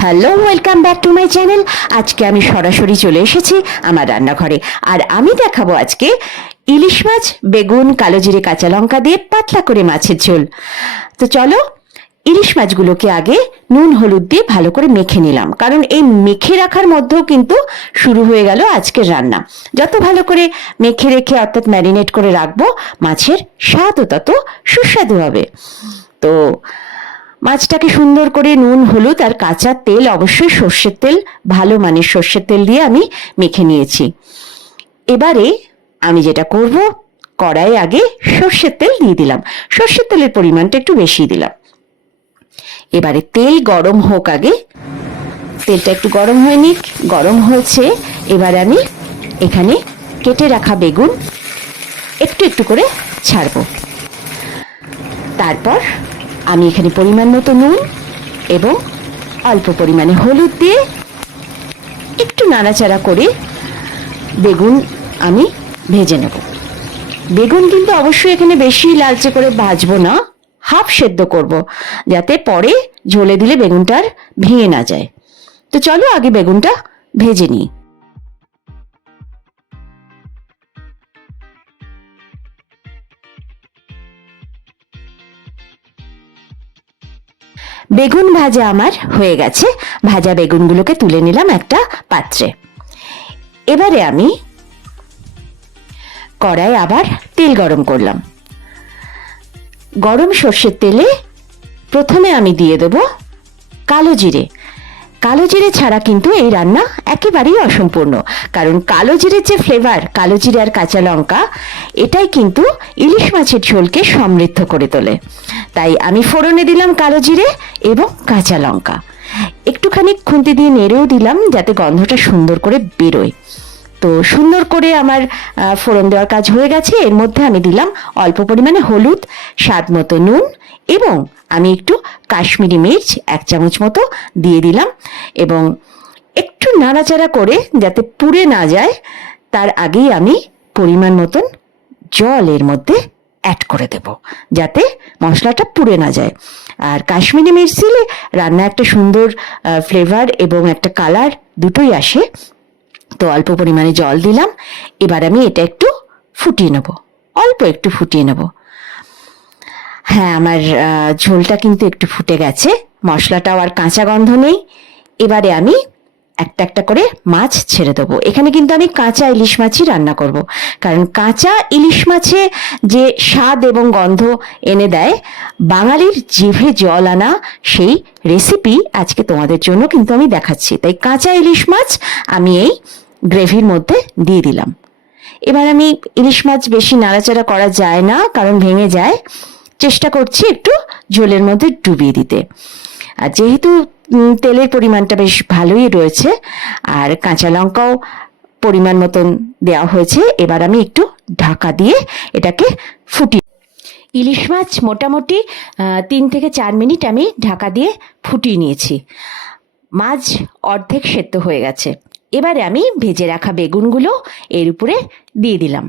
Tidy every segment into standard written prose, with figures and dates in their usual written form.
Hello, welcome back to my channel. আজকে আমি সরাসরি চলে এসেছি আমার রান্নাঘরে, আর আমি দেখাবো আজকে ইলিশ মাছ, বেগুন, কালো জিরে, কাঁচা লঙ্কা দিয়ে পাতলা করে মাছের ঝোল। তো চলো, ইলিশ মাছগুলোকে আগে নুন হলুদ দিয়ে ভালো করে মেখে নিলাম, কারণ এই মেখে রাখার মধ্যেও কিন্তু শুরু হয়ে গেল আজকের রান্না। যত ভালো করে মেখে রেখে অর্থাৎ ম্যারিনেট করে রাখবো, মাছের স্বাদও তত সুস্বাদু হবে। তো মাছটাকে সুন্দর করে নুন হলুদ আর কাঁচা তেল, অবশ্যই সর্ষের তেল, ভালো মানের সর্ষের তেল দিয়ে আমি মেখে নিয়েছি। এবারে আমি যেটা করব, কড়াইয়ে আগে সর্ষের তেল দিয়ে দিলাম। সর্ষের তেলের পরিমাণটা একটু বেশি দিলাম। এবারে তেল গরম হোক, আগে তেলটা একটু গরম হয়ে নিক। গরম হয়েছে, এবার আমি এখানে কেটে রাখা বেগুন একটু একটু করে ছাড়বো। তারপর আমি এখানে পরিমাণ মতো নুন এবং অল্প পরিমাণে হলুদ দিয়ে একটু নাড়াচাড়া করে বেগুন আমি ভেজে নেব। বেগুন কিন্তু অবশ্যই এখানে বেশি লালচে করে ভাজবো না, হাফ সেদ্ধ করব, যাতে পরে ঝোলে দিলে বেগুনটা আর ভেঙে না যায়। তো চলো আগে বেগুনটা ভেজে নিই। বেগুন ভাজা আমার হয়ে গেছে। ভাজা বেগুনগুলোকে তুলে নিলাম একটা পাত্রে। এবারে আমি কড়াই আবার তেল গরম করলাম। গরম সর্ষের তেলে প্রথমে আমি দিয়ে দেব কালো জিরে। কালো জিরে ছাড়া কিন্তু এই রান্না একেবারেই অসম্পূর্ণ, কারণ কালো জিরের যে ফ্লেভার, কালো জিরে আর কাঁচা লঙ্কা, এটাই কিন্তু ইলিশ মাছের ঝোলকে সমৃদ্ধ করে তোলে। তাই আমি ফোড়নে দিলাম কালো জিরে এবং কাঁচা লঙ্কা, একটুখানি খুন্তি দিয়ে নেড়েও দিলাম যাতে গন্ধটা সুন্দর করে বেরোয়। তো সুন্দর করে আমার ফোড়ন দেওয়ার কাজ হয়ে গেছে। এর মধ্যে আমি দিলাম অল্প পরিমাণে হলুদ, স্বাদ মতো নুন, এবং আমি একটু কাশ্মীরি মির্চ 1 চামচ মতো দিয়ে দিলাম, এবং একটু নাড়াচাড়া করে যাতে পুড়ে না যায়, তার আগেই আমি পরিমাণ মতন জল এর মধ্যে অ্যাড করে দেব, যাতে মশলাটা পুড়ে না যায়। আর কাশ্মীরি মির্চ দিলে রান্না একটা সুন্দর ফ্লেভার এবং একটা কালার দুটোই আসে। তো অল্প পরিমাণে জল দিলাম। এবার আমি এটা একটু ফুটিয়ে নেব, অল্প একটু ফুটিয়ে নেব। হ্যাঁ, আমার ঝোলটা কিন্তু একটু ফুটে গেছে, মশলাটাও আর কাঁচা গন্ধ নেই। এবারে আমি একটা একটা করে মাছ ছেড়ে দেবো। এখানে কিন্তু আমি কাঁচা ইলিশ মাছই রান্না করব, কারণ কাঁচা ইলিশ মাছে যে স্বাদ এবং গন্ধ এনে দেয়, বাঙালির জিভে জল আনা সেই রেসিপি আজকে তোমাদের জন্য কিন্তু আমি দেখাচ্ছি। তাই কাঁচা ইলিশ মাছ আমি এই গ্রেভির মধ্যে দিয়ে দিলাম। এবার আমি ইলিশ মাছ বেশি নাড়াচাড়া করা যায় না, কারণ ভেঙে যায়। চেষ্টা করছি একটু ঝোলের মধ্যে ডুবিয়ে দিতে। আর যেহেতু তেলের পরিমাণটা বেশ ভালোই রয়েছে, আর কাঁচা লঙ্কাও পরিমাণ মতন দেওয়া হয়েছে, এবার আমি একটু ঢাকা দিয়ে এটাকে ফুটিয়ে, ইলিশ মাছ মোটামুটি 3 থেকে 4 মিনিট আমি ঢাকা দিয়ে ফুটিয়ে নিয়েছি। মাছ অর্ধেক সেদ্ধ হয়ে গেছে। এবারে আমি ভেজে রাখা বেগুনগুলো এর উপরে দিয়ে দিলাম।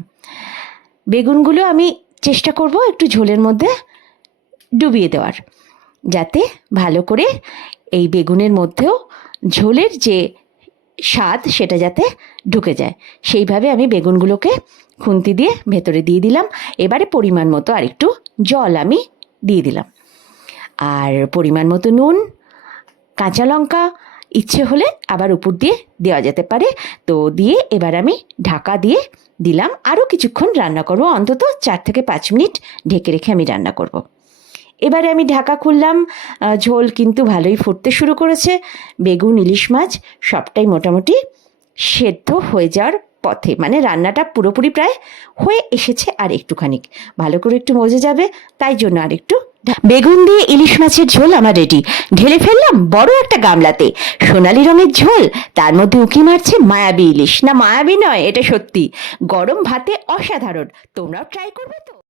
বেগুনগুলো আমি চেষ্টা করব একটু ঝোলের মধ্যে ডুবিয়ে দেওয়ার, যাতে ভালো করে এই বেগুনের মধ্যেও ঝোলের যে স্বাদ সেটা যাতে ঢুকে যায়। সেইভাবে আমি বেগুনগুলোকে খুন্তি দিয়ে ভেতরে দিয়ে দিলাম। এবারে পরিমাণ মতো আরেকটু জল আমি দিয়ে দিলাম, আর পরিমাণ মতো নুন, কাঁচা লঙ্কা ইচ্ছে হলে আবার উপর দিয়ে দেওয়া যেতে পারে। তো দিয়ে এবার আমি ঢাকা দিয়ে দিলাম। আরও কিছুক্ষণ রান্না করব, অন্তত 4 থেকে 5 মিনিট ঢেকে রেখে আমি রান্না করব। এবারে আমি ঢাকা খুললাম। ঝোল কিন্তু ভালোই ফুটতে শুরু করেছে। বেগুন, ইলিশ মাছ সবটাই মোটামুটি সেদ্ধ হয়ে যাওয়ার পথে, মানে রান্নাটা পুরোপুরি প্রায় হয়ে এসেছে। আর একটুখানি ভালো করে একটু মজে যাবে, তাই জন্য আর একটু। বেগুন দিয়ে ইলিশ মাছের ঝোল আমার রেডি। ঢেলে ফেললাম বড় একটা গামলাতে। সোনালি রঙের ঝোল, তার মধ্যে উঁকি মারছে মায়াবী ইলিশ। না, মায়াবী নয়, এটা সত্যি। গরম ভাতে অসাধারণ। তোমরাও ট্রাই করবে তো।